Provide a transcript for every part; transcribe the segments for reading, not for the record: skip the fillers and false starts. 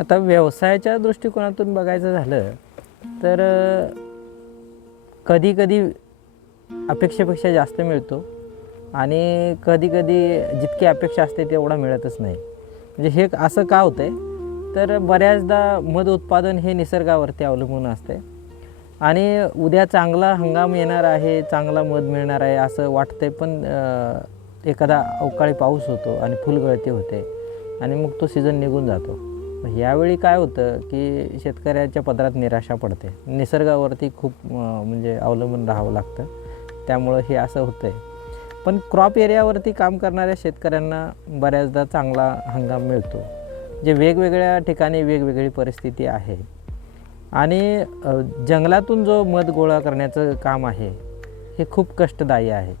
आता व्यवसायाच्या दृष्टिकोनातून बघायचं झालं तर कधी-कधी अपेक्षेपेक्षा जास्त मिळतो आणि कधी-कधी जितकी अपेक्षा असते तेवढा मिळतच नाही. म्हणजे हे असं का होतं आहे, तर बऱ्याचदा मध उत्पादन हे निसर्गावरती अवलंबून असते आणि उद्या चांगला हंगाम येणार आहे, चांगला मध मिळणार आहे असं वाटतंय, पण एखादा अवकाळी पाऊस होतो आणि फुलगळती होते आणि मग तो सीझन निघून जातो. यावेळी काय होतं की शेतकऱ्याच्या पदरात निराशा पडते. निसर्गावरती खूप म्हणजे अवलंबून राहावं लागतं, त्यामुळं हे असं होतं आहे. पण क्रॉप एरियावरती काम करणाऱ्या शेतकऱ्यांना बऱ्याचदा चांगला हंगाम मिळतो. जे वेगवेगळ्या ठिकाणी वेगवेगळी परिस्थिती आहे आणि जंगलातून जो मध गोळा करण्याचं काम आहे हे खूप कष्टदायी आहे.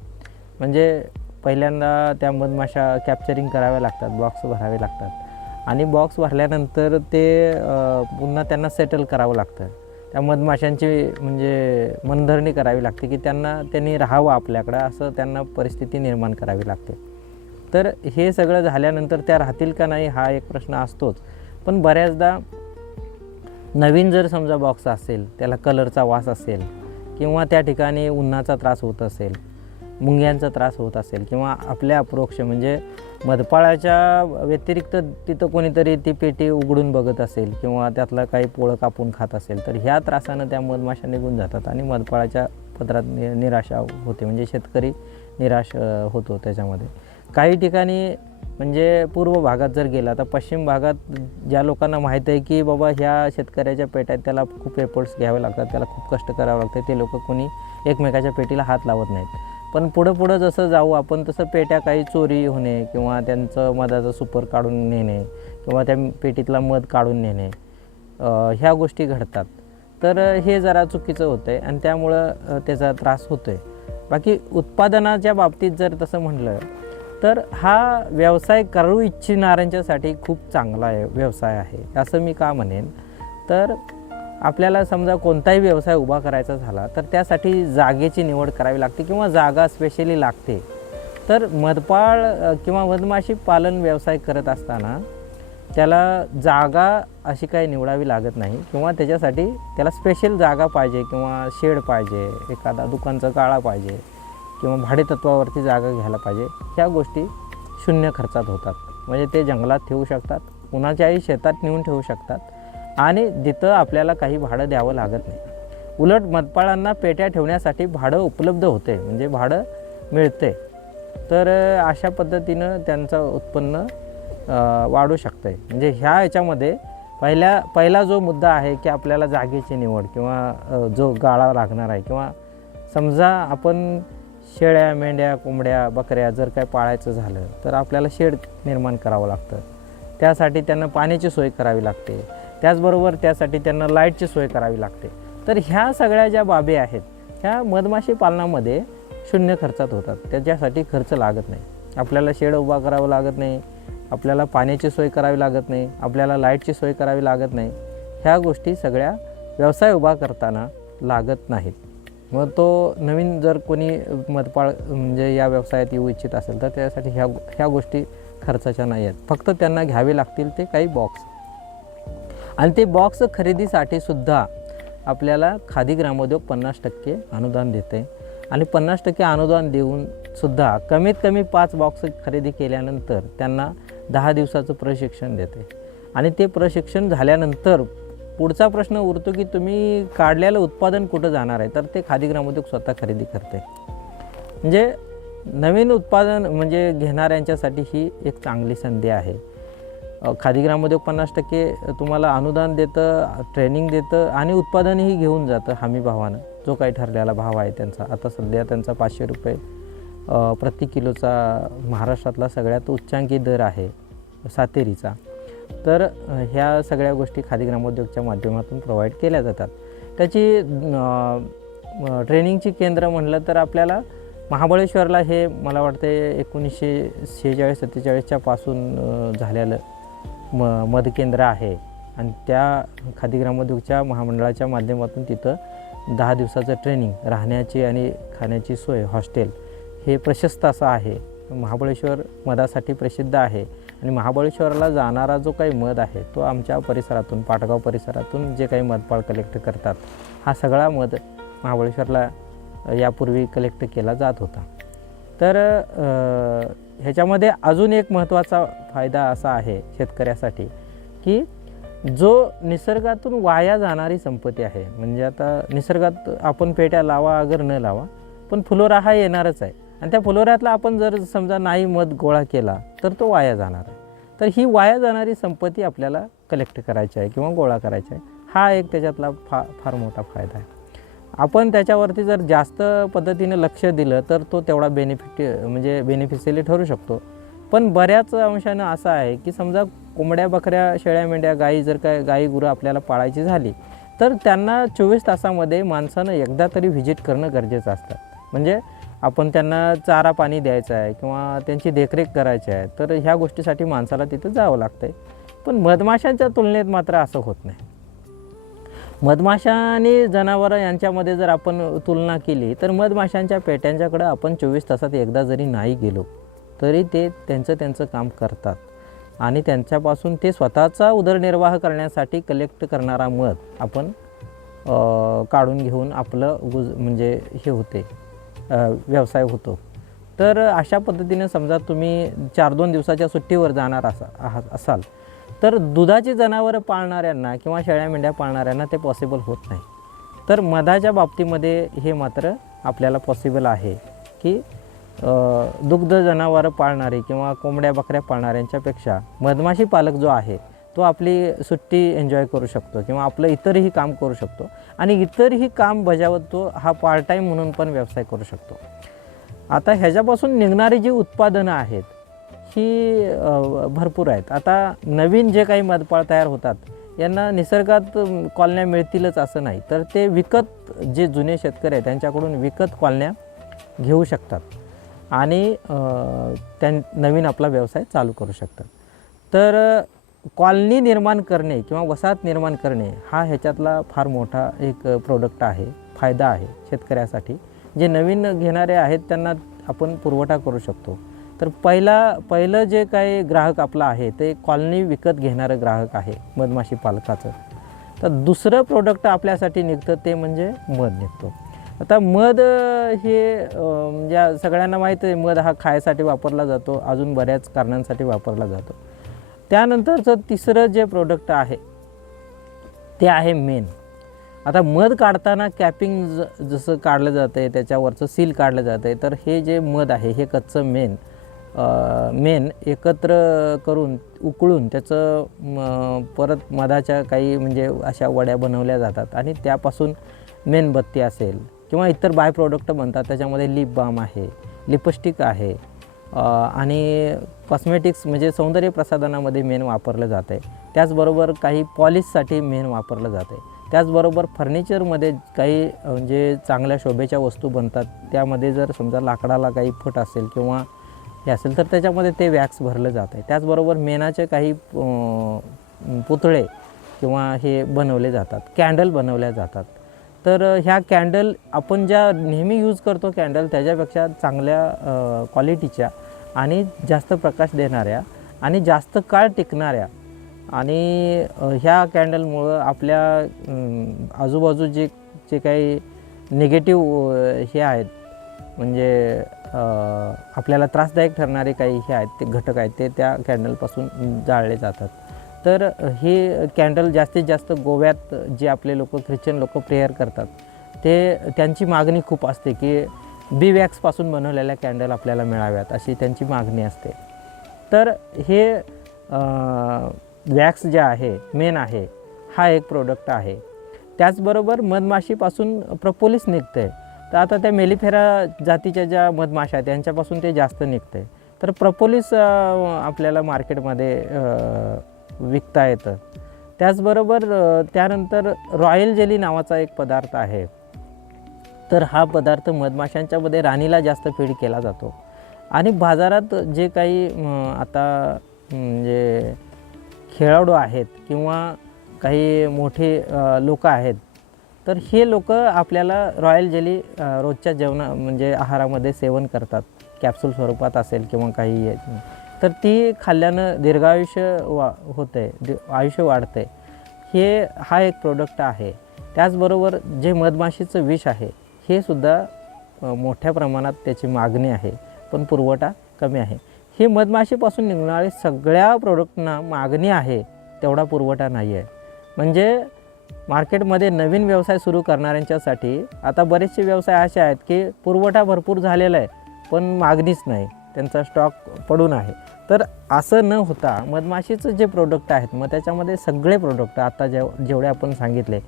म्हणजे पहिल्यांदा त्या मधमाशा कॅप्चरिंग कराव्या लागतात, बॉक्स भरावे लागतात आणि बॉक्स भरल्यानंतर ते पुन्हा त्यांना सेटल करावं लागतं. त्या मधमाशांची म्हणजे मनधरणी करावी लागते की त्यांनी राहावं आपल्याकडं, असं त्यांना परिस्थिती निर्माण करावी लागते. तर हे सगळं झाल्यानंतर त्या राहतील का नाही हा एक प्रश्न असतोच. पण बऱ्याचदा नवीन जर समजा बॉक्स असेल, त्याला कलरचा वास असेल किंवा त्या ठिकाणी उन्हाचा त्रास होत असेल, मुंग्यांचा त्रास होत असेल किंवा आपल्या अप्रोक्ष म्हणजे मधपाळाच्या व्यतिरिक्त तिथं कोणीतरी ती पेटी उघडून बघत असेल किंवा त्यातलं काही पोळं कापून खात असेल, तर ह्या त्रासानं त्या मधमाशा निघून जातात आणि मधपाळाच्या पदरात निराशा होते. म्हणजे शेतकरी निराश होतो त्याच्यामध्ये. काही ठिकाणी म्हणजे पूर्व भागात जर गेला तर पश्चिम भागात ज्या लोकांना माहीत आहे की बाबा ह्या शेतकऱ्याच्या पेट्यात त्याला खूप एफर्ट्स घ्यावे लागतात, त्याला खूप कष्ट करावं लागतं, ते लोक कोणी एकमेकाच्या पेटीला हात लावत नाहीत. पण पुढं जसं जाऊ आपण तसं पेट्या काही चोरी होणे किंवा त्यांचं मधाचं सुपर काढून नेणे किंवा त्या पेटीतला मध काढून नेणे, ह्या गोष्टी घडतात. तर हे जरा चुकीचं होतं आहे आणि त्यामुळं त्याचा त्रास होतो आहे. बाकी उत्पादनाच्या बाबतीत जर तसं म्हटलं तर हा व्यवसाय करू इच्छिणाऱ्यांच्यासाठी खूप चांगला व्यवसाय आहे असं मी का म्हणेन. तर आपल्याला समजा कोणताही व्यवसाय उभा करायचा झाला तर त्यासाठी जागेची निवड करावी लागते किंवा जागा स्पेशली लागते. तर मधपाळ किंवा मधमाशी पालन व्यवसाय करत असताना त्याला जागा अशी काही निवडावी लागत नाही किंवा त्याच्यासाठी त्याला स्पेशल जागा पाहिजे किंवा शेड पाहिजे, एखादा दुकानचा गाळा पाहिजे किंवा भाडेतत्वावरती जागा घ्यायला पाहिजे. ह्या गोष्टी शून्य खर्चात होतात. म्हणजे ते जंगलात ठेवू शकतात, कुणाच्याही शेतात नेऊन ठेवू शकतात आणि तिथं आपल्याला काही भाडं द्यावं लागत नाही. उलट मधपाळांना पेट्या ठेवण्यासाठी भाडं उपलब्ध होते, म्हणजे भाडं मिळते. तर अशा पद्धतीनं त्यांचं उत्पन्न वाढू शकतं. म्हणजे ह्याच्यामध्ये पहिला जो मुद्दा आहे की आपल्याला जागेची निवड किंवा जो गाळा लागणार आहे किंवा समजा आपण शेळ्या, मेंढ्या, कोंबड्या, बकऱ्या जर काय पाळायचं झालं तर आपल्याला शेड निर्माण करावं लागतं. त्यासाठी त्यांना पाण्याची सोय करावी लागते, त्याचबरोबर त्यासाठी त्यांना लाईटची सोय करावी लागते. तर ह्या सगळ्या ज्या बाबी आहेत ह्या मधमाशी पालनामध्ये शून्य खर्चात होतात. त्याच्यासाठी खर्च लागत नाही. आपल्याला शेड उभा करावं लागत नाही, आपल्याला पाण्याची सोय करावी लागत नाही, आपल्याला लाईटची सोय करावी लागत नाही. ह्या गोष्टी सगळ्या व्यवसाय उभा करताना लागत नाहीत. मग तो नवीन जर कोणी मधपाळ म्हणजे या व्यवसायात येऊ इच्छित असेल तर त्यासाठी ह्या गोष्टी खर्चाच्या नाही आहेत. फक्त त्यांना घ्यावे लागतील ते काही बॉक्स. आणि ते बॉक्स खरेदीसाठी सुद्धा आपल्याला खादी ग्रामोद्योग 50% अनुदान देते आणि 50% अनुदान देऊन सुद्धा कमीत कमी 5 बॉक्स खरेदी केल्यानंतर त्यांना 10 दिवसाचं प्रशिक्षण देते. आणि ते प्रशिक्षण झाल्यानंतर पुढचा प्रश्न उरतो की तुम्ही काढलेलं उत्पादन कुठं जाणार आहे, तर ते खादी ग्रामोद्योग स्वतः खरेदी करते. म्हणजे नवीन उत्पादन म्हणजे घेणाऱ्यांच्यासाठी ही एक चांगली संधी आहे. खादी ग्रामोद्योग 50% तुम्हाला अनुदान देतं, ट्रेनिंग देतं आणि उत्पादनही घेऊन जातं हमी भावानं. जो काही ठरलेला भाव आहे त्यांचा, आता सध्या त्यांचा 500 रुपये प्रति किलोचा महाराष्ट्रातला सगळ्यात उच्चांकी दर आहे सातेरीचा. तर ह्या सगळ्या गोष्टी खादी ग्रामोद्योगच्या माध्यमातून प्रोव्हाइड केल्या जातात. त्याची ट्रेनिंगची केंद्र म्हटलं तर आपल्याला महाबळेश्वरला हे मला वाटते 1946-47च्या पासून झालेलं मध केंद्र आहे आणि त्या खादी ग्रामोद्योगच्या महामंडळाच्या माध्यमातून तिथं 10 दिवसाचं ट्रेनिंग, राहण्याची आणि खाण्याची सोय, हॉस्टेल हे प्रशस्त असं आहे. महाबळेश्वर मधासाठी प्रसिद्ध आहे आणि महाबळेश्वरला जाणारा जो काही मध आहे तो आमच्या परिसरातून, पाटगाव परिसरातून जे काही मधपाळ कलेक्ट करतात, हा सगळा मध महाबळेश्वरला यापूर्वी कलेक्ट केला जात होता. तर ह्याच्यामध्ये अजून एक महत्त्वाचा फायदा असा आहे शेतकऱ्यासाठी की जो निसर्गातून वाया जाणारी संपत्ती आहे, म्हणजे आता निसर्गात आपण पेट्या लावा अगर न लावा, पण फुलोरा हा येणारच आहे आणि त्या फुलोऱ्यातला आपण जर समजा नाही मध गोळा केला तर तो वाया जाणार आहे. तर ही वाया जाणारी संपत्ती आपल्याला कलेक्ट करायची आहे किंवा गोळा करायची आहे. हा एक त्याच्यातला फार मोठा फायदा आहे. आपण त्याच्यावरती जर जास्त पद्धतीने लक्ष दिलं तर तो तेवढा बेनिफिशियली ठरू शकतो. पण बऱ्याच अंशानं असं आहे की समजा कोंबड्या, बकऱ्या, शेळ्या, मेंढ्या, गाई, जर काय गाई गुरं आपल्याला पाळायची झाली तर त्यांना 24 तासामध्ये माणसानं एकदा तरी व्हिजिट करणं गरजेचं असतं. म्हणजे आपण त्यांना चारा पाणी द्यायचं आहे किंवा त्यांची देखरेख करायची आहे, तर ह्या गोष्टीसाठी माणसाला तिथं जावं लागतं आहे. पण मधमाशांच्या तुलनेत मात्र असं होत नाही. मधमाशा आणि जनावरं यांच्यामध्ये जर आपण तुलना केली तर मधमाशांच्या पेट्यांच्याकडं आपण 24 तासात एकदा जरी नाही गेलो तरी ते त्यांचं काम करतात आणि त्यांच्यापासून ते स्वतःचा उदरनिर्वाह करण्यासाठी कलेक्ट करणारा मध आपण काढून घेऊन आपलं म्हणजे हे होते, व्यवसाय होतो. तर अशा पद्धतीने समजा तुम्ही 4-2 दिवसाच्या सुट्टीवर जाणार असाल तर दुधाची जनावरं पाळणाऱ्यांना किंवा शेळ्या मेंढ्या पाळणाऱ्यांना ते पॉसिबल होत नाही. तर मधाच्या बाबतीमध्ये हे मात्र आपल्याला पॉसिबल आहे की दुग्ध जनावरं पाळणारे किंवा कोंबड्या, बकऱ्या पाळणाऱ्यांच्यापेक्षा मधमाशी पालक जो आहे तो आपली सुट्टी एन्जॉय करू शकतो किंवा आपलं इतरही काम करू शकतो आणि इतरही काम बजावत तो हा पार्ट टाईम म्हणून पण व्यवसाय करू शकतो. आता ह्याच्यापासून निघणारी जी उत्पादनं आहेत ही भरपूर आहेत. आता नवीन जे काही मधपाळ तयार होतात यांना निसर्गात कॉलन्या मिळतीलच असं नाही, तर ते विकत, जे जुने शेतकरी आहेत त्यांच्याकडून विकत कॉलन्या घेऊ शकतात आणि नवीन आपला व्यवसाय चालू करू शकतात. तर कॉलनी निर्माण करणे किंवा वसाहत निर्माण करणे हा ह्याच्यातला फार मोठा एक प्रोडक्ट आहे, फायदा आहे शेतकऱ्यासाठी. जे नवीन घेणारे आहेत त्यांना आपण पुरवठा करू शकतो. तर पहिलं जे काही ग्राहक आपला आहे ते कॉलनी विकत घेणारं ग्राहक आहे मधमाशी पालकाचं. तर दुसरं प्रोडक्ट आपल्यासाठी निघतं ते म्हणजे मध निघतो. आता मध हे म्हणजे सगळ्यांना माहीत आहे, मध हा खायसाठी वापरला जातो, अजून बऱ्याच कारणांसाठी वापरला जातो. त्यानंतरचं तिसरं जे प्रोडक्ट आहे ते आहे मेण. आता मध काढताना कॅपिंग जसं काढलं जातं आहे, त्याच्यावरचं सील काढलं जातं आहे, तर हे जे मध आहे हे कच्चं मेण एकत्र करून उकळून त्याचं परत मधाच्या काही म्हणजे अशा वड्या बनवल्या जातात आणि त्यापासून मेणबत्ती असेल किंवा इतर बाय प्रोडक्ट बनतात. त्याच्यामध्ये लिप बाम आहे, लिपस्टिक आहे आणि कॉस्मेटिक्स म्हणजे सौंदर्य प्रसाधनामध्ये मेण वापरलं जातं आहे. त्याचबरोबर काही पॉलिशसाठी मेण वापरलं जातं आहे. त्याचबरोबर फर्निचरमध्ये काही म्हणजे चांगल्या शोभेच्या वस्तू बनतात, त्यामध्ये जर समजा लाकडाला काही फट असेल किंवा हे असेल तर त्याच्यामध्ये ते वॅक्स भरलं जातं आहे. त्याचबरोबर मेणाचे काही पुतळे किंवा हे बनवले जातात, कॅन्डल बनवल्या जातात. तर ह्या कॅन्डल आपण ज्या नेहमी यूज करतो कॅन्डल त्याच्यापेक्षा चांगल्या क्वालिटीच्या आणि जास्त प्रकाश देणाऱ्या आणि जास्त काळ टिकणाऱ्या आणि ह्या कॅन्डलमुळं आपल्या आजूबाजू जे काही निगेटिव्ह हे आहेत म्हणजे आपल्याला त्रासदायक ठरणारे काही हे आहेत ते घटक आहेत ते त्या कॅन्डलपासून जाळले जातात. तर हे कॅन्डल जास्तीत जास्त गोव्यात जे आपले ख्रिश्चन लोक प्रेयर करतात त्यांची मागणी खूप असते की बी वॅक्सपासून बनवलेल्या कॅन्डल आपल्याला मिळाव्यात अशी त्यांची मागणी असते. तर हे वॅक्स जे आहे मेण आहे हा एक प्रोडक्ट आहे. त्याचबरोबर मधमाशीपासून प्रपोलिस निघतं आहे. तर आता त्या मेलिफेरा जातीच्या ज्या मधमाशा आहेत त्यांच्यापासून ते जास्त निघतं आहे. तर प्रपोलिस आपल्याला मार्केटमध्ये विकता येतं. त्याचबरोबर त्यानंतर रॉयल जेली नावाचा एक पदार्थ आहे. तर हा पदार्थ मधमाशांच्यामध्ये राणीला जास्त फीड केला जातो आणि बाजारात जे काही आता म्हणजे खेळाडू आहेत किंवा काही मोठे लोक आहेत तर हे लोक आपल्याला रॉयल जेली रोजच्या जेवणा म्हणजे आहारामध्ये सेवन करतात, कॅप्सूल स्वरूपात असेल किंवा काही तर ती खाल्ल्यानं दीर्घायुष्य होतं आहे, आयुष्य वाढतं आहे. हा एक प्रोडक्ट आहे. त्याचबरोबर जे मधमाशीचं विष आहे हे सुद्धा मोठ्या प्रमाणात त्याची मागणी आहे, पण पुरवठा कमी आहे. हे मधमाशीपासून निघणारे सगळ्या प्रोडक्टना मागणी आहे, तेवढा पुरवठा नाही आहे. म्हणजे मार्केटमध्ये नवीन व्यवसाय सुरू करणाऱ्यांच्यासाठी आता बरेचसे व्यवसाय असे आहेत की पुरवठा भरपूर झालेला आहे, पण मागणीच नाही, त्यांचा स्टॉक पडून आहे. तर असं न होता मधमाशीचं जे प्रोडक्ट आहेत, मग त्याच्यामध्ये सगळे प्रोडक्ट आता जेवढे आपण सांगितले,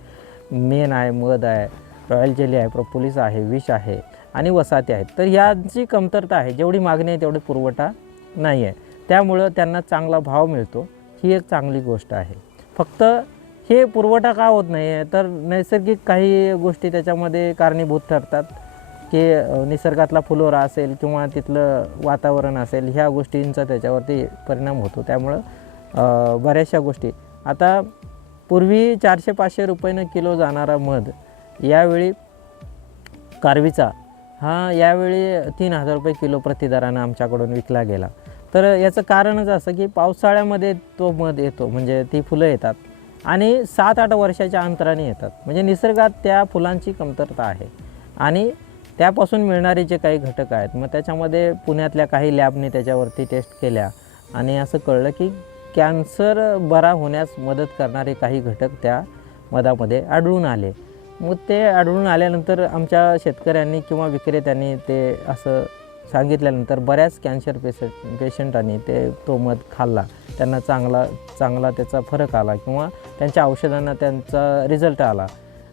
मेण आहे, मध आहे, रॉयल जेली आहे, प्रोपोलिस आहे, विष आहे आणि वसाहती आहेत. तर यांची कमतरता आहे. जेवढी मागणी आहे तेवढी पुरवठा नाही आहे. त्यामुळं त्यांना चांगला भाव मिळतो. ही एक चांगली गोष्ट आहे. फक्त हे पुरवठा का होत नाही आहे, तर नैसर्गिक काही गोष्टी त्याच्यामध्ये कारणीभूत ठरतात की निसर्गातला फुलोरा असेल किंवा तिथलं वातावरण असेल, ह्या गोष्टींचा त्याच्यावरती परिणाम होतो. त्यामुळं बऱ्याचशा गोष्टी आता पूर्वी 400-500 रुपयानं किलो जाणारा मध यावेळी कारवीचा यावेळी 3000 रुपये किलो प्रतिदरानं आमच्याकडून विकला गेला. तर याचं कारणच असं की पावसाळ्यामध्ये तो मध येतो, म्हणजे ती फुलं येतात आणि 7-8 वर्षाच्या अंतराने येतात. म्हणजे निसर्गात त्या फुलांची कमतरता आहे आणि त्यापासून मिळणारे जे काही घटक आहेत, मग त्याच्यामध्ये पुण्यातल्या काही लॅबने त्याच्यावरती टेस्ट केल्या आणि असं कळलं की कॅन्सर बरा होण्यास मदत करणारे काही घटक त्या मधामध्ये आढळून आले. मग ते आढळून आल्यानंतर आमच्या शेतकऱ्यांनी किंवा विक्रेत्यांनी ते असं सांगितल्यानंतर बऱ्याच कॅन्सर पेशंटांनी तो मध खाल्ला. त्यांना चांगला त्याचा फरक आला किंवा त्यांच्या औषधांना त्यांचा रिझल्ट आला.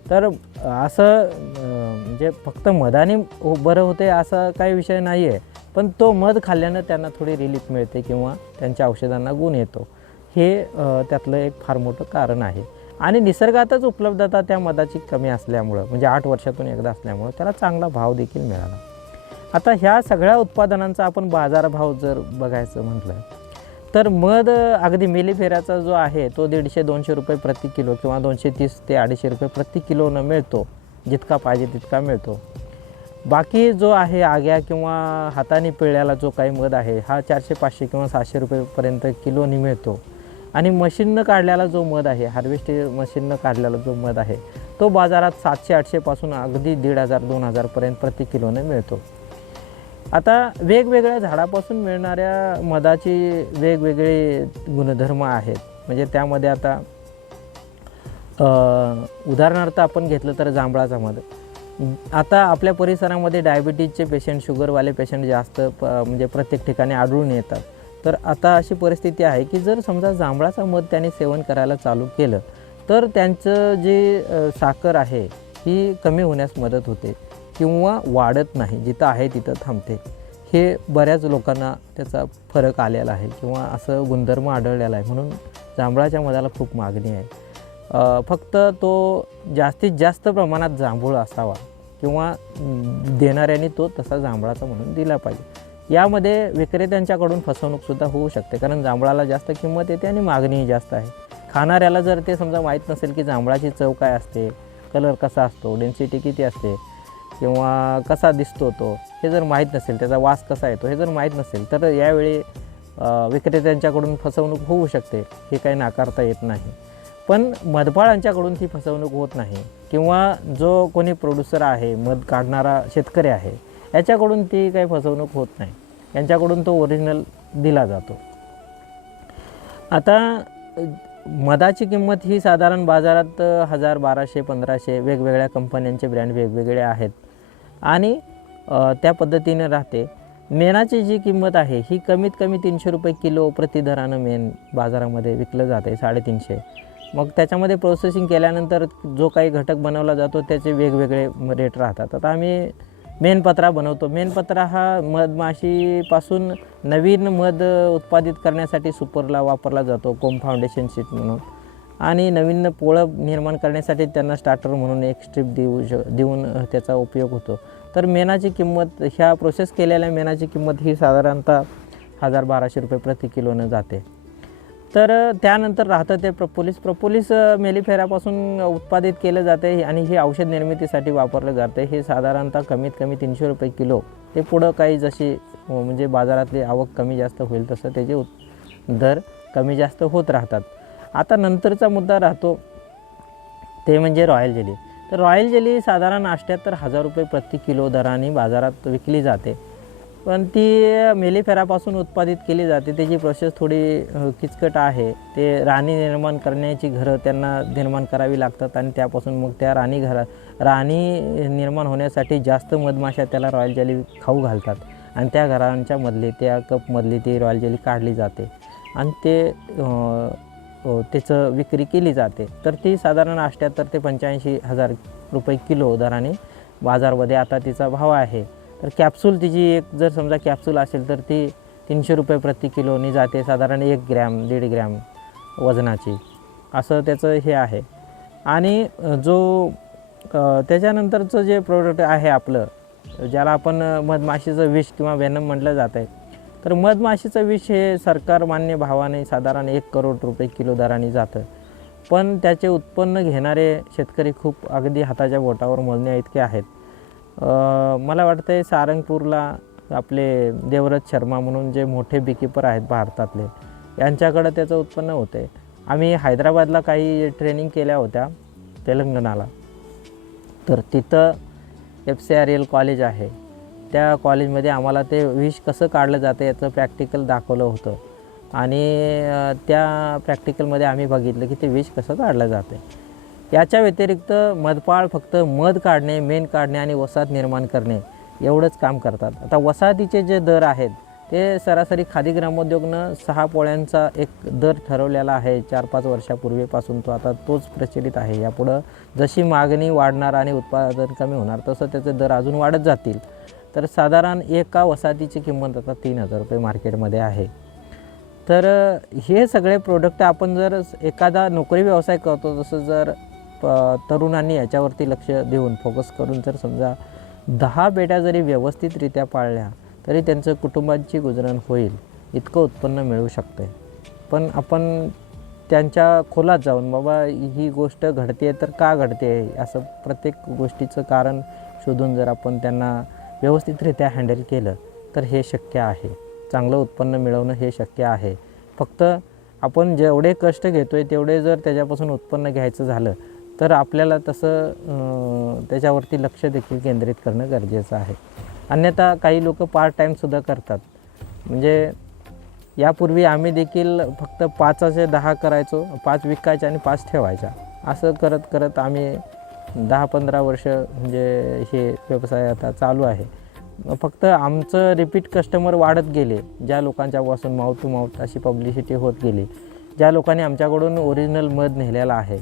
तर असं म्हणजे फक्त मधाने बरं होते असा काही विषय नाही आहे, पण तो मध खाल्ल्यानं त्यांना थोडी रिलीफ मिळते किंवा त्यांच्या औषधांना गुण येतो. हे त्यातलं एक फार मोठं कारण आहे. आणि निसर्गातच उपलब्धता त्या मधाची कमी असल्यामुळं, म्हणजे 8 वर्षातून एकदा असल्यामुळं त्याला चांगला भाव देखील मिळाला. आता ह्या सगळ्या उत्पादनांचा आपण बाजारभाव जर बघायचं म्हटलं तर मध अगदी मेलिफेराचा जो आहे तो 150-200 रुपये प्रति किलो किंवा 230 ते 250 रुपये प्रति किलोनं मिळतो. जितका पाहिजे तितका मिळतो. बाकी जो आहे आग्या किंवा हाताने पिळल्याला जो काही मध आहे हा 400-500 किंवा 700 रुपयेपर्यंत किलोनी मिळतो. आणि मशीननं काढलेला जो मध आहे, हार्वेस्टेड मशीननं काढलेला जो मध आहे, तो बाजारात 700-800 पासून अगदी 1500-2000 पर्यंत प्रति किलोने मिळतो. आता वेगवेगळ्या झाडापासून मिळणाऱ्या मधाची वेगवेगळे गुणधर्म आहेत. म्हणजे त्यामध्ये आता उदाहरणार्थ आपण घेतलं तर जांभळाचा मध. आता आपल्या परिसरामध्ये डायबिटीजचे पेशंट, शुगरवाले पेशंट जास्त म्हणजे प्रत्येक ठिकाणी आढळून येतात. तर आता अशी परिस्थिती आहे की जर समजा जांभळाचा मध त्याने सेवन करायला चालू केलं तर त्यांचं जे साखर आहे ही कमी होण्यास मदत होते किंवा वाढत नाही, जिथं आहे तिथं थांबते. हे बऱ्याच लोकांना त्याचा फरक आलेला आहे किंवा असं गुणधर्म आढळलेला आहे. म्हणून जांभळाच्या मधाला खूप मागणी आहे. फक्त तो जास्तीत जास्त प्रमाणात जांभूळ असावा किंवा देणाऱ्यांनी तो तसा जांभळाचा म्हणून दिला पाहिजे. यामध्ये विक्रेत्यांच्याकडून फसवणूकसुद्धा होऊ शकते, कारण जांभळाला जास्त किंमत येते आणि मागणीही जास्त आहे. खाणाऱ्याला जर ते समजा माहीत नसेल की जांभळाची चव काय असते, कलर कसा असतो, डेन्सिटी किती असते किंवा कसा दिसतो तो, हे जर माहीत नसेल, त्याचा वास कसा येतो हे जर माहीत नसेल, तर यावेळी विक्रेत्यांच्याकडून फसवणूक होऊ शकते. हे काही नाकारता येत नाही. पण मधमाळांच्याकडून ती फसवणूक होत नाही किंवा जो कोणी प्रोड्युसर आहे, मध काढणारा शेतकरी आहे, याच्याकडून ती काही फसवणूक होत नाही. यांच्याकडून तो ओरिजिनल दिला जातो. आता मधाची किंमत ही साधारण बाजारात 1000, 1200, 1500 वेगवेगळ्या कंपन्यांचे ब्रँड वेगवेगळे आहेत आणि त्या पद्धतीने राहते. मेणाची जी किंमत आहे ही कमीत कमी 300 रुपये किलो प्रतिदरानं मेण बाजारामध्ये विकलं जाते, 350. मग त्याच्यामध्ये प्रोसेसिंग केल्यानंतर जो काही घटक बनवला जातो त्याचे वेगवेगळे रेट राहतात. आता आम्ही मेणपत्रा बनवतो. मेणपत्रा हा मधमाशीपासून नवीन मध उत्पादित करण्यासाठी सुपरला वापरला जातो, कोंब फाउंडेशन शीट म्हणून. आणि नवीन पोळं निर्माण करण्यासाठी त्यांना स्टार्टर म्हणून एक स्ट्रीप देऊन त्याचा उपयोग होतो. तर मेणाची किंमत, ह्या प्रोसेस केलेल्या मेणाची किंमत ही साधारणतः 1000-1200 रुपये प्रति किलोनं जाते. तर त्यानंतर राहतं ते प्रपोलिस मेलिफेरापासून उत्पादित केलं जाते आणि हे औषध निर्मितीसाठी वापरलं जाते. हे साधारणतः कमीत कमी 300 रुपये किलो. ते पुढं काही जशी म्हणजे बाजारातली आवक कमी जास्त होईल तसं त्याचे दर कमी जास्त होत राहतात. आता नंतरचा मुद्दा राहतो ते म्हणजे रॉयल जेली. तर रॉयल जेली साधारण 78,000 रुपये प्रति किलो दराने बाजारात विकली जाते. पण ती मेलिफेरापासून उत्पादित केली जाते. त्याची प्रोसेस थोडी किचकट आहे. ते राणी निर्माण करण्याची घरं त्यांना निर्माण करावी लागतात आणि त्यापासून मग त्या राणी निर्माण होण्यासाठी जास्त मधमाशा त्याला रॉयल जेली खाऊ घालतात आणि त्या घरांच्या मधली त्या कपमधली ती रॉयल जेली काढली जाते आणि त्याचं विक्री केली जाते. तर ती साधारण 78 ते 85,000 रुपये किलो दराने बाजारमध्ये आता तिचा भाव आहे. तर कॅप्सूल तिची एक जर समजा कॅप्सूल असेल तर ती 300 रुपये प्रति किलोनी जाते, साधारण 1 ग्रॅम 1.5 ग्रॅम वजनाची, असं त्याचं हे आहे. आणि त्याच्यानंतरचं जे प्रोडक्ट आहे आपलं, ज्याला आपण मधमाशीचं विष किंवा वेनम म्हटलं जातं आहे, तर मधमाशीचं विष हे सरकार मान्य भावाने साधारण 1 करोड रुपये किलो दराने जातं. पण त्याचे उत्पन्न घेणारे शेतकरी खूप अगदी हाताच्या बोटावर मोजण्या इतके आहेत. मला वाटतं आहे सारंगपूरला आपले देवरथ शर्मा म्हणून जे मोठे बीकीपर आहेत भारतातले, यांच्याकडं त्याचं उत्पन्न होतं आहे. आम्ही हैदराबादला काही ट्रेनिंग केल्या होत्या तेलंगणाला. तर तिथं FCRL कॉलेज आहे. त्या कॉलेजमध्ये आम्हाला ते विष कसं काढलं जातं याचं प्रॅक्टिकल दाखवलं होतं आणि त्या प्रॅक्टिकलमध्ये आम्ही बघितलं की ते विष कसं काढलं जातं. याच्या व्यतिरिक्त मधपाळ फक्त मध काढणे, मेण काढणे आणि वसाहत निर्माण करणे एवढंच काम करतात. आता वसाहतीचे जे दर आहेत ते सरासरी खादी ग्रामोद्योगनं 6 पोळ्यांचा एक दर ठरवलेला आहे 4-5 वर्षापूर्वीपासून. तो आता तोच प्रचलित आहे. यापुढं जशी मागणी वाढणार आणि उत्पादन कमी होणार तसं त्याचे दर अजून वाढत जातील. तर साधारण एका वसाहतीची किंमत आता 3,000 रुपये मार्केटमध्ये आहे. तर हे सगळे प्रोडक्ट आपण जर एखादा नोकरी व्यवसाय करतो तसं जर तरुणांनी याच्यावरती लक्ष देऊन फोकस करून जर समजा 10 पेट्या जरी व्यवस्थितरित्या पाळल्या तरी त्यांचं कुटुंबाची गुजरण होईल, इतकं उत्पन्न मिळू शकते. पण आपण त्यांच्या खोलात जाऊन बाबा ही गोष्ट घडते तर का घडते असं प्रत्येक गोष्टीचं कारण शोधून जर आपण त्यांना व्यवस्थितरित्या हँडल केलं तर हे शक्य आहे. चांगलं उत्पन्न मिळवणं हे शक्य आहे. फक्त आपण जेवढे कष्ट घेतो आहे तेवढे जर त्याच्यापासून उत्पन्न घ्यायचं झालं तर आपल्याला तसं त्याच्यावरती लक्ष देखील केंद्रित करणं गरजेचं आहे. अन्यथा काही लोक पार्ट टाईमसुद्धा करतात. म्हणजे यापूर्वी आम्ही देखील फक्त 5चे 10 करायचो, 5 विकायच्या आणि 5 ठेवायच्या. असं करत करत आम्ही 10-15 वर्ष म्हणजे हे व्यवसाय आता चालू आहे. फक्त आमचं रिपीट कस्टमर वाढत गेले. ज्या लोकांच्यापासून माउथ टू माउथ अशी पब्लिसिटी होत गेली. ज्या लोकांनी आमच्याकडून ओरिजिनल मध नेलेला आहे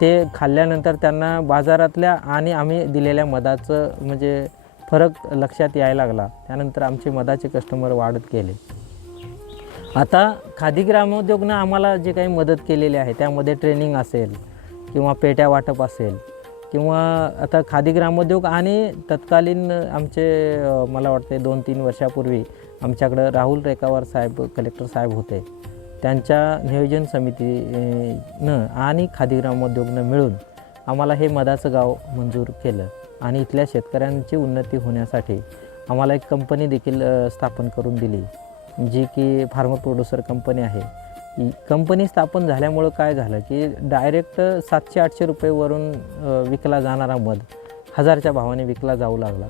ते खाल्ल्यानंतर त्यांना बाजारातल्या आणि आम्ही दिलेल्या मधाचं म्हणजे फरक लक्षात यायला लागला. त्यानंतर आमचे मधाचे कस्टमर वाढत गेले. आता खादी ग्रामोद्योगनं आम्हाला जे काही मदत केलेली आहे त्यामध्ये ट्रेनिंग असेल किंवा पेट्या वाटप असेल किंवा आता खादी ग्रामोद्योग आणि तत्कालीन आमचे मला वाटते 2-3 वर्षापूर्वी आमच्याकडं राहुल रेखावार साहेब कलेक्टर साहेब होते. त्यांच्या नियोजन समितीनं आणि खादी ग्रामोद्योगनं मिळून आम्हाला हे मधाचं गाव मंजूर केलं आणि इथल्या शेतकऱ्यांची उन्नती होण्यासाठी आम्हाला एक कंपनी देखील स्थापन करून दिली, जी की फार्मर प्रोड्युसर कंपनी आहे. ही कंपनी स्थापन झाल्यामुळं काय झालं की डायरेक्ट 700-800 रुपयेवरून विकला जाणारा मध 1000च्या भावाने विकला जाऊ लागला.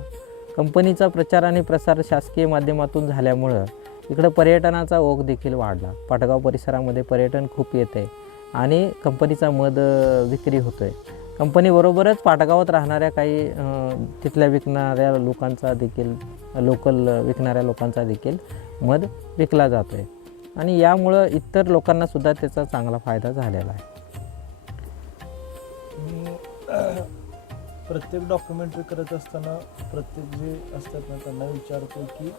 कंपनीचा प्रचार आणि प्रसार शासकीय माध्यमातून झाल्यामुळं इकडं पर्यटनाचा ओघ देखील वाढला. पाटगाव परिसरामध्ये पर्यटन खूप येते आणि कंपनीचा मध विक्री होतो आहे. कंपनीबरोबरच पाटगावात राहणाऱ्या काही तिथल्या विकणाऱ्या लोकांचा देखील लोकल विकणाऱ्या लोकांचा देखील मध विकला जातो आहे आणि यामुळं इतर लोकांनासुद्धा त्याचा चांगला फायदा झालेला आहे. प्रत्येक डॉक्युमेंटरी करत असताना प्रत्येक जे असतात ना त्यांना विचारतो की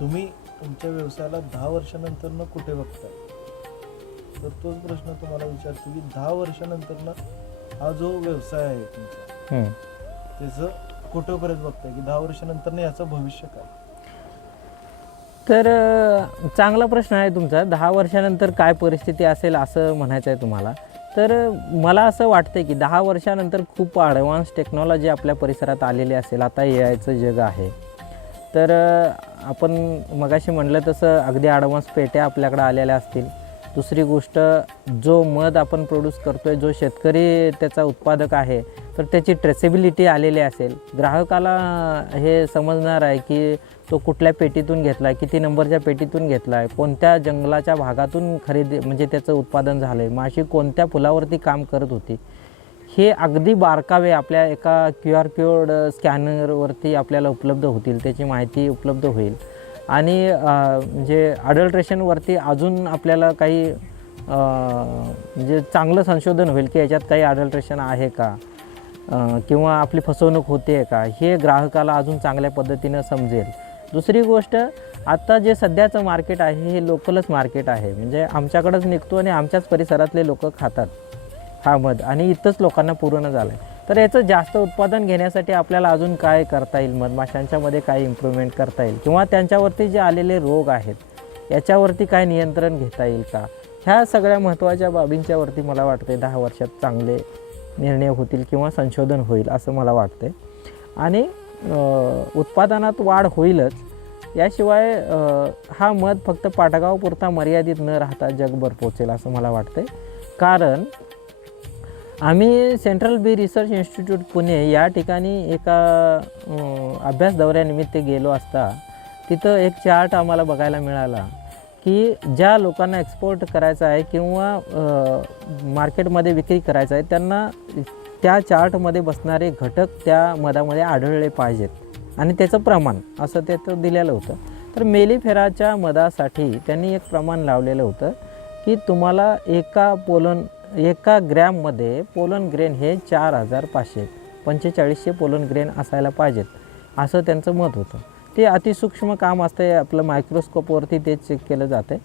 तुम्ही तुमच्या व्यवसायाला 10 वर्षानंतर कुठे बघताय. तर तोच प्रश्न तुम्हाला विचारतो की 10 वर्षानंतर हा जो व्यवसाय आहे तुमचा त्याचं कुठंपर्यंत बघताय की 10 वर्षानंतर याचं भविष्य काय. तर चांगला प्रश्न आहे तुमचा. 10 वर्षानंतर काय परिस्थिती असेल असं म्हणायचं आहे तुम्हाला. तर मला असं वाटतं की 10 वर्षानंतर खूप ॲडव्हान्स टेक्नॉलॉजी आपल्या परिसरात आलेली असेल. आता AIचं जग आहे. तर आपण मगाशी म्हटलं तसं अगदी ॲडव्हान्स पेट्या आपल्याकडे आलेल्या असतील. दुसरी गोष्ट, जो मध आपण प्रोड्यूस करतो आहे, जो शेतकरी त्याचा उत्पादक आहे, तर त्याची ट्रेसेबिलिटी आलेली असेल. ग्राहकाला हे समजणार आहे की तो कुठल्या पेटीतून घेतला आहे, किती नंबरच्या पेटीतून घेतला आहे, कोणत्या जंगलाच्या भागातून खरेदी म्हणजे त्याचं उत्पादन झालं आहे, माशी कोणत्या फुलावरती काम करत होती. हे अगदी बारकावे आपल्या एका QR कोड स्कॅनरवरती आपल्याला उपलब्ध होतील, त्याची माहिती उपलब्ध होईल. आणि म्हणजे अडल्ट्रेशनवरती अजून आपल्याला काही म्हणजे चांगलं संशोधन होईल की याच्यात काही अडल्ट्रेशन आहे का, किंवा आपली फसवणूक होते आहे का, हे ग्राहकाला अजून चांगल्या पद्धतीनं समजेल. दुसरी गोष्ट, आता जे सध्याचं मार्केट आहे हे लोकलच मार्केट आहे. म्हणजे आमच्याकडंच निघतो आणि आमच्याच परिसरातले लोक खातात हा मध, आणि इथंच लोकांना पूर्ण झालं आहे. तर याचं जास्त उत्पादन घेण्यासाठी आपल्याला अजून काय करता येईल, मधमाशांच्यामध्ये काय इम्प्रूव्हमेंट करता येईल, किंवा त्यांच्यावरती जे आलेले रोग आहेत याच्यावरती काय नियंत्रण घेता येईल का, ह्या सगळ्या महत्त्वाच्या बाबींच्यावरती मला वाटते 10 वर्षात चांगले निर्णय होतील किंवा संशोधन होईल असं मला वाटते. आणि उत्पादनात वाढ होईलच. याशिवाय हा मध फक्त पाटगावपुरता मर्यादित न राहता जगभर पोचेल असं मला वाटते. कारण आम्ही सेंट्रल बी रिसर्च इन्स्टिट्यूट पुणे या ठिकाणी एका अभ्यास दौऱ्यानिमित्त गेलो असता तिथं एक चार्ट आम्हाला बघायला मिळाला की ज्या लोकांना एक्सपोर्ट करायचं आहे किंवा मार्केटमध्ये विक्री करायचं आहे त्यांना त्या चार्टमध्ये बसणारे घटक त्या मधामध्ये आढळले पाहिजेत आणि त्याचं प्रमाण असं त्याचं दिलेलं होतं. तर मेलिफेराच्या मधासाठी त्यांनी एक प्रमाण लावलेलं होतं की तुम्हाला एका ग्रॅममध्ये पोलन ग्रेन हे 4500 4500 पोलन ग्रेन असायला पाहिजेत असं त्यांचं मत होतं. ते अतिसूक्ष्म काम असतं, आपलं मायक्रोस्कोपवरती ते चेक केलं जातं.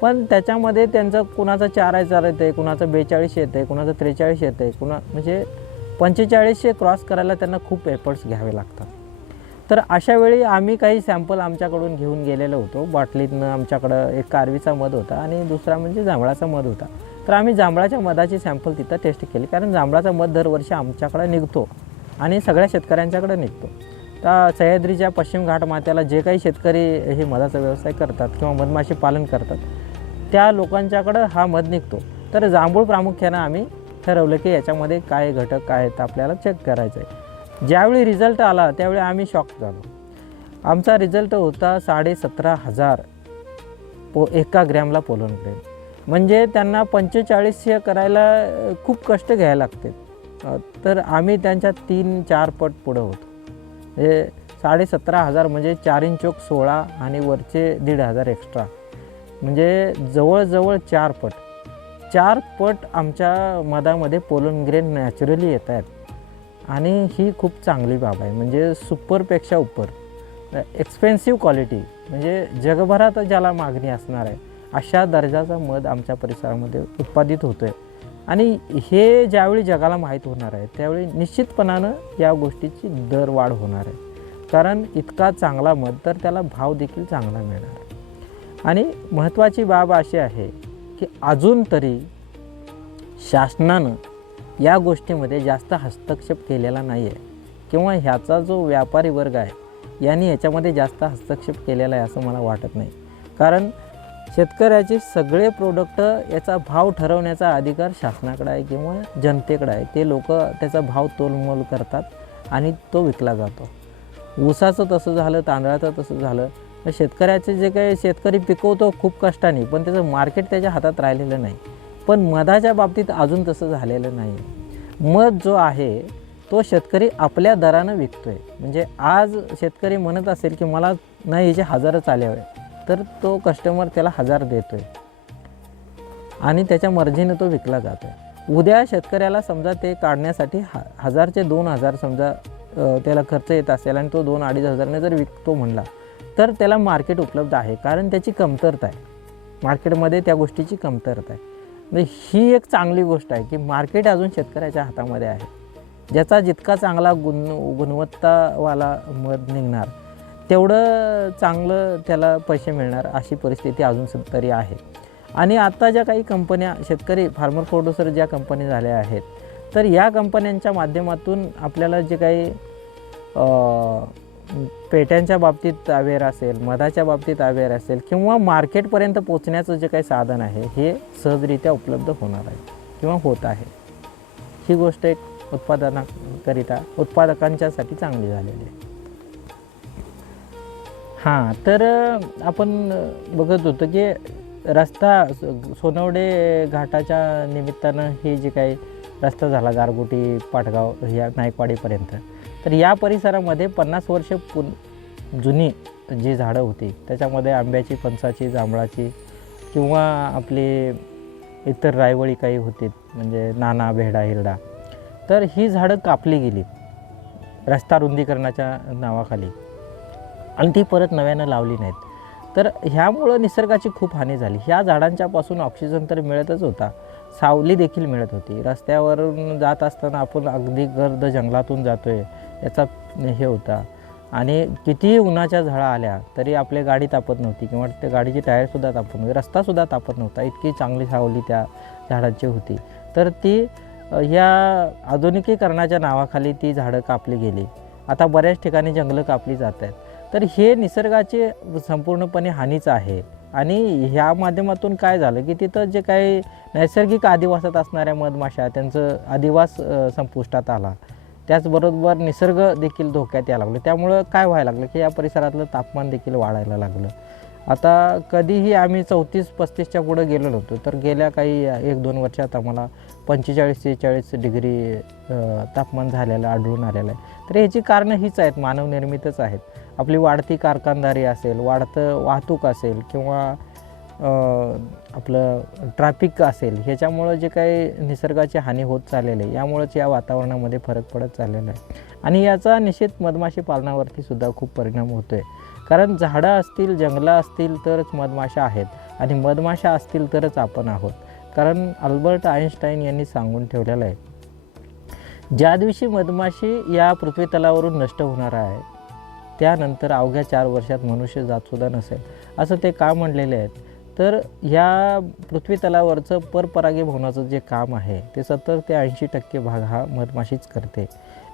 पण त्याच्यामध्ये त्यांचं कुणाचं 4000 येतं आहे, कुणाचं 42 येतं आहे, कुणाचं 43 येतं आहे, म्हणजे 4500 क्रॉस करायला त्यांना खूप एफर्ट्स घ्यावे लागतात. तर अशा वेळी आम्ही काही सॅम्पल आमच्याकडून घेऊन गेलेलो होतो. बाटलीतनं आमच्याकडं एक कारवीचा मध होता आणि दुसरा म्हणजे जांभळाचा मध होता. तर आम्ही जांभळाच्या मधाची सॅम्पल तिथं टेस्ट केली, कारण जांभळाचा मध दरवर्षी आमच्याकडे निघतो आणि सगळ्या शेतकऱ्यांच्याकडे निघतो. तर सह्याद्रीच्या पश्चिम घाट माथ्याला जे काही शेतकरी हे मधाचा व्यवसाय करतात किंवा मधमाशी पालन करतात त्या लोकांच्याकडं हा मध निघतो. तर जांभूळ प्रामुख्यानं आम्ही ठरवलं की याच्यामध्ये काय घटक काय आहेत आपल्याला चेक करायचं आहे. ज्यावेळी रिझल्ट आला त्यावेळी आम्ही शॉक झालो. आमचा रिझल्ट होता 17,500 एका ग्रॅमला पोलन ग्रेन. म्हणजे त्यांना 4500 करायला खूप कष्ट घ्यायला लागते. तर आम्ही त्यांच्या 3-4 पट पुढं होतो. म्हणजे 17,500 म्हणजे 4 चोक 16 आणि वरचे 1,500 एक्स्ट्रा, म्हणजे जवळजवळ 4 पट आमच्या मधामध्ये पोलन ग्रेन नॅचरली येत आहेत. आणि ही खूप चांगली बाब आहे. म्हणजे सुपरपेक्षा उपर एक्सपेन्सिव्ह क्वालिटी, म्हणजे जगभरात ज्याला मागणी असणार आहे अशा दर्जाचा मध आमच्या परिसरामध्ये उत्पादित होतो आहे. आणि हे ज्यावेळी जगाला माहीत होणार आहे त्यावेळी निश्चितपणानं या गोष्टीची दरवाढ होणार आहे. कारण इतका चांगला मध तर त्याला भाव देखील चांगला मिळणार. आणि महत्त्वाची बाब अशी आहे की अजून तरी शासनानं या गोष्टीमध्ये जास्त हस्तक्षेप केलेला नाही आहे, किंवा ह्याचा जो व्यापारी वर्ग आहे यांनी याच्यामध्ये जास्त हस्तक्षेप केलेला आहे असं मला वाटत नाही. कारण शेतकऱ्याचे सगळे प्रोडक्ट याचा भाव ठरवण्याचा अधिकार शासनाकडे आहे किंवा जनतेकडे आहे. ते लोक त्याचा भाव तोलमोल करतात आणि तो विकला जातो. ऊसाचं तसं झालं, तांदळाचं तसं झालं. शेतकऱ्याचे जे काही शेतकरी पिकवतो खूप कष्टाने, पण त्याचं मार्केट त्याच्या हातात राहिलेलं नाही. पण मधाच्या बाबतीत अजून तसं झालेलं नाही. मध जो आहे तो शेतकरी आपल्या दरानं विकतो आहे. म्हणजे आज शेतकरी म्हणत असेल की मला नाही याचे 1000च आले हवे, तर तो कस्टमर त्याला 1000 देतो आहे आणि त्याच्या मर्जीनं तो विकला जातो आहे. उद्या शेतकऱ्याला समजा ते काढण्यासाठी 1000चे 2000 समजा त्याला खर्च येत असेल आणि तो 2-2.5 हजाराने जर विकतो म्हणला तर त्याला मार्केट उपलब्ध आहे. कारण त्याची कमतरता आहे, मार्केटमध्ये त्या गोष्टीची कमतरता आहे. म्हणजे ही एक चांगली गोष्ट आहे की मार्केट अजून शेतकऱ्याच्या हातामध्ये आहे. ज्याचा जितका चांगला गुणवत्तावाला मध निघणार तेवढं चांगलं त्याला पैसे मिळणार अशी परिस्थिती अजून तरी आहे. आणि आता ज्या काही कंपन्या शेतकरी फार्मर प्रोड्युसर ज्या कंपनी झाल्या आहेत, तर या कंपन्यांच्या माध्यमातून आपल्याला जे काही पेट्यांच्या बाबतीत अवेअर असेल, मधाच्या बाबतीत अवेअर असेल किंवा मार्केटपर्यंत पोचण्याचं जे काही साधन आहे हे सहजरित्या उपलब्ध होणार आहे किंवा होत आहे. ही गोष्ट एक उत्पादकांच्यासाठी चांगली झालेली आहे. हां, तर आपण बघत होतो की रस्ता सोनवडे घाटाच्या निमित्तानं हे जे काही रस्ता झाला गारगोटी पाटगाव या नायकवाडीपर्यंत, तर या परिसरामध्ये 50 वर्ष जुनी जी झाडं होती त्याच्यामध्ये आंब्याची, फणसाची, जांभळाची किंवा आपली इतर रायवळी काही होती म्हणजे नाना, भेडा, हिरडा, तर ही झाडं कापली गेली रस्ता रुंदीकरणाच्या नावाखाली आणि ती परत नव्यानं लावली नाहीत. तर ह्यामुळं निसर्गाची खूप हानी झाली. ह्या झाडांच्यापासून ऑक्सिजन तर मिळतच होता, सावली देखील मिळत होती. रस्त्यावरून जात असताना आपण अगदी गर्द जंगलातून जातो आहे याचा हे होता. आणि कितीही उन्हाच्या झळा आल्या तरी आपल्या गाडी तापत नव्हती किंवा त्या गाडीची टायरसुद्धा तापत नव्हती, रस्तासुद्धा तापत नव्हता, इतकी चांगली सावली त्या झाडांची होती. तर ती ह्या आधुनिकीकरणाच्या नावाखाली ती झाडं कापली गेली. आता बऱ्याच ठिकाणी जंगलं कापली जात आहेत. तर हे निसर्गाचे संपूर्णपणे हानीच आहे. आणि ह्या माध्यमातून काय झालं की तिथं जे काही नैसर्गिक अधिवासात असणाऱ्या मधमाशा त्यांचं अधिवास संपुष्टात आला, त्याचबरोबर निसर्ग देखील धोक्यात यायला लागलं. त्यामुळं काय व्हायला लागलं की या परिसरातलं तापमान देखील वाढायला लागलं. आता कधीही आम्ही 34-35च्या पुढं गेलो नव्हतो, तर गेल्या काही 1-2 वर्षात आम्हाला 45-46 डिग्री तापमान झालेलं आढळून आलेलं आहे. तर ह्याची कारणं हीच आहेत, मानवनिर्मितच आहेत. आपली वाढती कारखानदारी असेल, वाढतं वाहतूक असेल किंवा आपलं ट्रॅफिक असेल, ह्याच्यामुळं जे काही निसर्गाची हानी होत चाललेली आहे, यामुळंच या वातावरणामध्ये फरक पडत चाललेला आहे. आणि याचा निश्चित मधमाशी पालनावरती सुद्धा खूप परिणाम होतो आहे. कारण झाडं असतील, जंगलं असतील तरच मधमाशा आहेत आणि मधमाशा असतील तरच आपण आहोत. कारण अल्बर्ट आइन्स्टाईन यांनी सांगून ठेवलेलं आहे, ज्या दिवशी मधमाशी या पृथ्वीतलावरून नष्ट होणार आहे त्यानंतर अवघ्या 4 वर्षात मनुष्य जातसुद्धा नसेल, असं ते का म्हणलेले आहेत. तर ह्या पृथ्वीतलावरचं परपरागीभवनाचं जे काम आहे ते 70 ते 80% भाग हा मधमाशीच करते.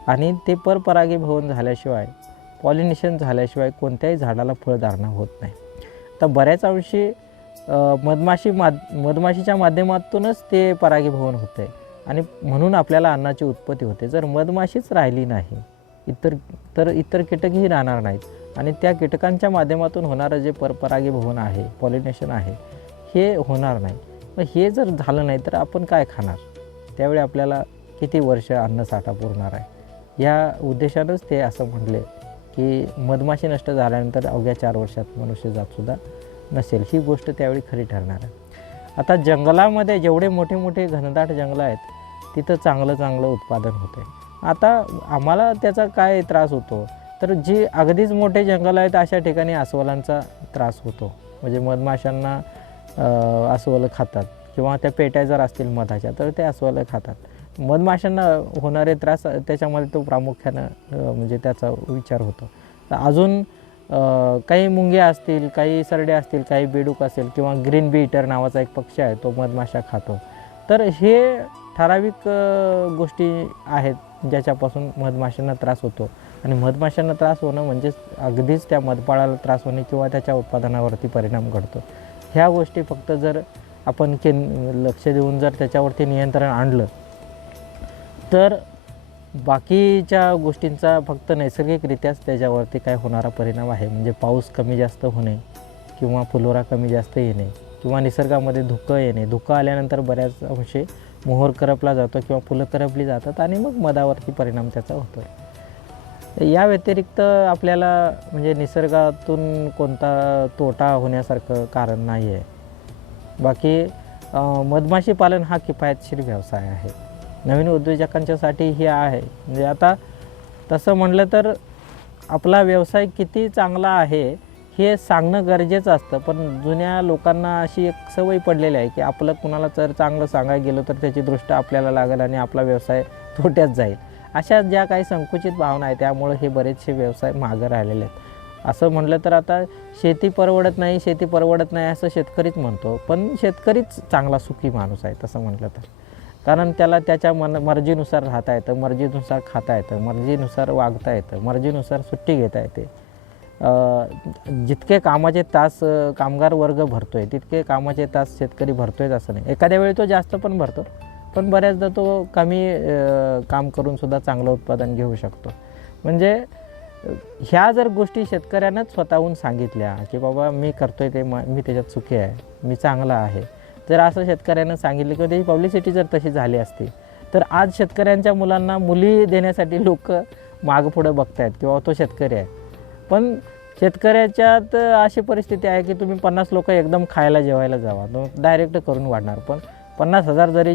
आणि ते परपरागीभवन झाल्याशिवाय, पॉलिनेशन झाल्याशिवाय कोणत्याही झाडाला फळधारणा होत नाही. तर बऱ्याच अंशी मधमाशीच्या माध्यमातूनच ते परागीभवन होते आणि म्हणून आपल्याला अन्नाची उत्पत्ती होते. जर मधमाशीच राहिली नाही इतर कीटकही राहणार नाहीत आणि त्या कीटकांच्या माध्यमातून होणारं जे परपरागीभवन आहे, पॉलिनेशन आहे, हे होणार नाही. मग हे जर झालं नाही तर आपण काय खाणार? त्यावेळी आपल्याला किती वर्ष अन्नसाठा पुरणार आहे? या उद्देशानंच ते असं म्हटले की मधमाशी नष्ट झाल्यानंतर अवघ्या 4 वर्षात मनुष्य जातसुद्धा नसेल. ही गोष्ट त्यावेळी खरी ठरणार आहे. आता जंगलामध्ये जेवढे मोठे मोठे घनदाट जंगलं आहेत तिथं चांगलं उत्पादन होतं आहे. आता आम्हाला त्याचा काय त्रास होतो, तर जी अगदीच मोठे जंगल आहेत अशा ठिकाणी अस्वलांचा त्रास होतो. म्हणजे मधमाशांना अस्वलं खातात किंवा त्या पेट्या जर असतील मधाच्या तर ते अस्वलं खातात. मधमाशांना होणारे त्रास त्याच्यामध्ये तो प्रामुख्यानं म्हणजे त्याचा विचार होतो. तर अजून काही मुंग्या असतील, काही सरडे असतील, काही बेडूक असेल किंवा ग्रीन बी इटर नावाचा एक पक्षी आहे, तो मधमाशा खातो. तर हे ठराविक गोष्टी आहेत ज्याच्यापासून मधमाशांना त्रास होतो. आणि मधमाशांना त्रास होणं म्हणजेच अगदीच त्या मधपाळाला त्रास होणे किंवा त्याच्या उत्पादनावरती परिणाम घडतो. ह्या गोष्टी फक्त जर आपण लक्ष देऊन जर त्याच्यावरती नियंत्रण आणलं तर बाकीच्या गोष्टींचा फक्त नैसर्गिकरित्याच त्याच्यावरती काय होणारा परिणाम आहे. म्हणजे पाऊस कमी जास्त होणे किंवा फुलोरा कमी जास्त येणे किंवा निसर्गामध्ये धुकं येणे. धुकं आल्यानंतर बऱ्याच अंशी मोहर करपला जातो किंवा फुलं करपली जातात आणि मग मधावरती परिणाम त्याचा होतो. या व्यतिरिक्त आपल्याला म्हणजे निसर्गातून कोणता तोटा होण्यासारखं कारण नाही आहे. बाकी मधमाशी पालन हा किफायतशीर व्यवसाय आहे. नवीन उद्योजकांच्यासाठी हे आहे. म्हणजे आता तसं म्हटलं तर आपला व्यवसाय किती चांगला आहे हे सांगणं गरजेचं असतं. पण जुन्या लोकांना अशी एक सवय पडलेली आहे की आपलं कुणाला जर चांगलं सांगायला गेलो तर त्याची दृष्ट आपल्याला लागेल आणि आपला व्यवसाय तोट्यात जाईल. अशा ज्या काही संकुचित भावना आहेत त्यामुळे हे बरेचसे व्यवसाय मागं राहिलेले आहेत. असं म्हटलं तर आता शेती परवडत नाही असं शेतकरीच म्हणतो, पण शेतकरीच चांगला सुखी माणूस आहे तसं म्हटलं तर. कारण त्याला त्याच्या मर्जीनुसार राहता येतं, मर्जीनुसार खाता येतं, मर्जीनुसार वागता येतं, मर्जीनुसार सुट्टी घेता येते. जितके कामाचे तास कामगार वर्ग भरतो आहे तितके कामाचे तास शेतकरी भरतो आहेच असं नाही. एखाद्या वेळी तो जास्त पण भरतो, पण बऱ्याचदा तो कमी काम करूनसुद्धा चांगलं उत्पादन घेऊ शकतो. म्हणजे ह्या जर गोष्टी शेतकऱ्यांनाच स्वतःहून सांगितल्या की बाबा मी करतो आहे ते मी त्याच्यात सुखी आहे, मी चांगला आहे, जर असं शेतकऱ्यांना सांगितलं किंवा त्याची पब्लिसिटी जर तशी झाली असती तर आज शेतकऱ्यांच्या मुलांना मुली देण्यासाठी लोक मागं पुढं बघत आहेत किंवा तो शेतकरी आहे. पण शेतकऱ्याच्यात अशी परिस्थिती आहे की तुम्ही 50 लोक एकदम खायला जेवायला जावा, डायरेक्ट करून वाढणार. पण 50,000 जरी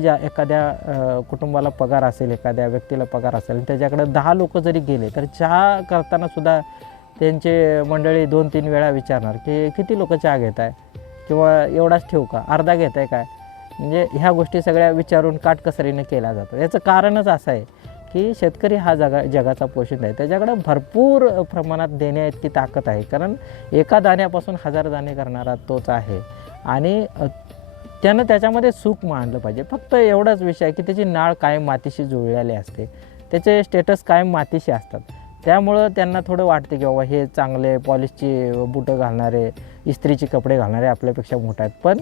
कुटुंबाला पगार असेल, एखाद्या व्यक्तीला पगार असेल, त्याच्याकडे 10 लोक जरी गेले तर चहा करताना सुद्धा त्यांचे मंडळी 2-3 वेळा विचारणार की किती लोक चहा घेत आहे किंवा एवढाच ठेवू का, अर्धा घेत आहे काय. म्हणजे ह्या गोष्टी सगळ्या विचारून काटकसरीने केल्या जातात. याचं कारणच असं आहे की शेतकरी हा जगाचा पोषक आहे, त्याच्याकडे भरपूर प्रमाणात देण्याइतकी ताकद आहे. कारण एका दाण्यापासून 1000 दाणे करणारा तोच आहे आणि त्यानं त्याच्यामध्ये सुख मानलं पाहिजे. फक्त एवढाच विषय आहे की त्याची नाळ कायम मातीशी जुळलेली असते, त्याचे स्टेटस कायम मातीशी असतात. त्यामुळं त्यांना थोडं वाटते की बाबा हे चांगले पॉलिशची बुटं घालणारे, इस्त्रीचे कपडे घालणारे आपल्यापेक्षा मोठे आहेत. पण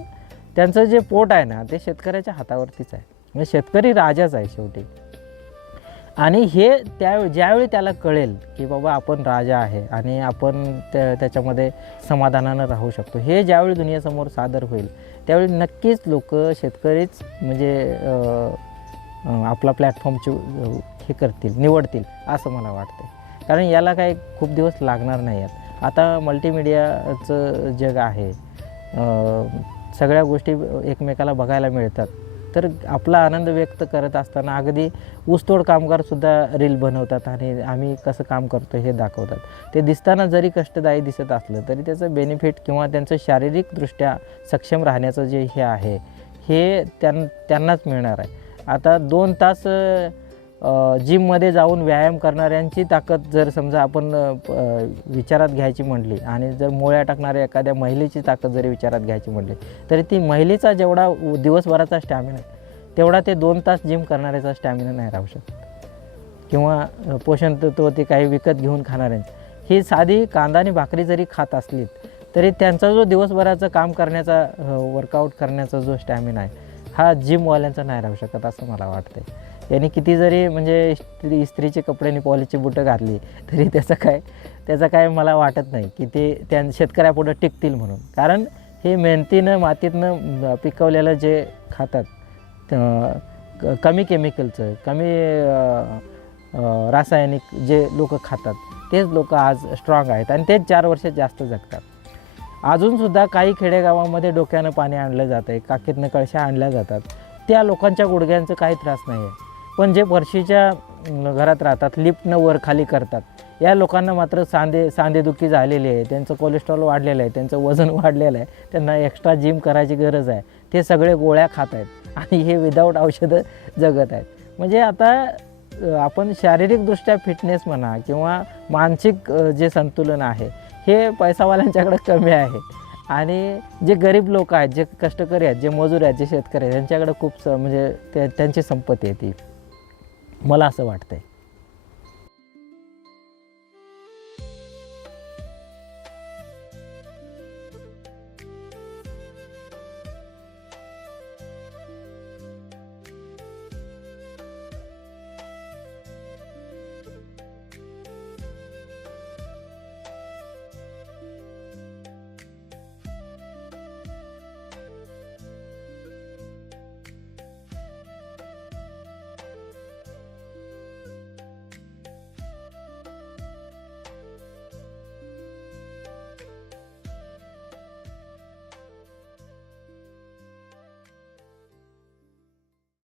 त्यांचं जे पोट आहे ना ते शेतकऱ्याच्या हातावरतीच आहे. म्हणजे शेतकरी राजाच आहे शेवटी. आणि हे ज्यावेळी त्याला कळेल की बाबा आपण राजा आहे आणि आपण त्याच्यामध्ये समाधानानं राहू शकतो, हे ज्यावेळी दुनियेसमोर सादर होईल त्यावेळी नक्कीच लोक शेतकरीच म्हणजे आपला प्लॅटफॉर्मची निवडतील असं मला वाटतं. कारण याला काही खूप दिवस लागणार नाही आहेत. आता मल्टीमीडियाचं जग आहे, सगळ्या गोष्टी एकमेकाला बघायला मिळतात. तर आपला आनंद व्यक्त करत असताना अगदी ऊसतोड कामगारसुद्धा रील बनवतात आणि आम्ही कसं काम करतो हे दाखवतात. ते दिसताना जरी कष्टदायी दिसत असलं तरी त्याचं बेनिफिट किंवा त्यांचं शारीरिकदृष्ट्या सक्षम राहण्याचं जे हे आहे हे त्यांनाच मिळणार आहे. आता 2 तास जिममध्ये जाऊन व्यायाम करणाऱ्यांची ताकद जर समजा आपण विचारात घ्यायची म्हटली आणि जर मोळ्या टाकणाऱ्या एखाद्या महिलेची ताकद जरी विचारात घ्यायची म्हटली तरी ती महिलेचा जेवढा दिवसभराचा स्टॅमिना तेवढा ते 2 तास जिम करणाऱ्याचा स्टॅमिना नाही राहू शकत. किंवा पोषण तत्व ते काही विकत घेऊन खाणाऱ्यांचं, ही साधी कांदा आणि भाकरी जरी खात असली तरी त्यांचा जो दिवसभराचं काम करण्याचा वर्कआउट करण्याचा जो स्टॅमिना आहे हा जिमवाल्यांचा नाही राहू शकत असं मला वाटतं. यांनी किती जरी म्हणजे इस्त्रीचे कपडे आणि पॉलिशची बुटं घातली तरी त्याचं काय मला वाटत नाही की ते शेतकऱ्यापुढं टिकतील म्हणून. कारण हे मेहनतीनं मातीतनं पिकवलेलं जे खातात, कमी केमिकलचं, कमी रासायनिक जे लोक खातात तेच लोक आज स्ट्रॉंग आहेत आणि तेच 4 वर्ष जास्त जगतात. अजूनसुद्धा काही खेडेगावामध्ये डोक्यानं पाणी आणलं जातं आहे, काखेतनं कळशा आणल्या जातात, त्या लोकांच्या गुडघ्यांचं काही त्रास नाही आहे. पण जे फरशीच्या घरात राहतात, लिफ्टनं वर खाली करतात, या लोकांना मात्र सांधेदुखी झालेली आहे, त्यांचं कोलेस्ट्रॉल वाढलेलं आहे, त्यांचं वजन वाढलेलं आहे, त्यांना एक्स्ट्रा जिम करायची गरज आहे. ते सगळे गोळ्या खात आहेत आणि हे विदाऊट औषधं जगत आहेत. म्हणजे आता आपण शारीरिकदृष्ट्या फिटनेस म्हणा किंवा मानसिक जे संतुलन आहे हे पैसावाल्यांच्याकडे कमी आहे आणि जे गरीब लोक आहेत, जे कष्टकरी आहेत, जे मजूर आहेत, जे शेतकरी आहेत त्यांच्याकडे खूप म्हणजे त्यांची संपत्ती आहे ती, मला असं वाटतं आहे.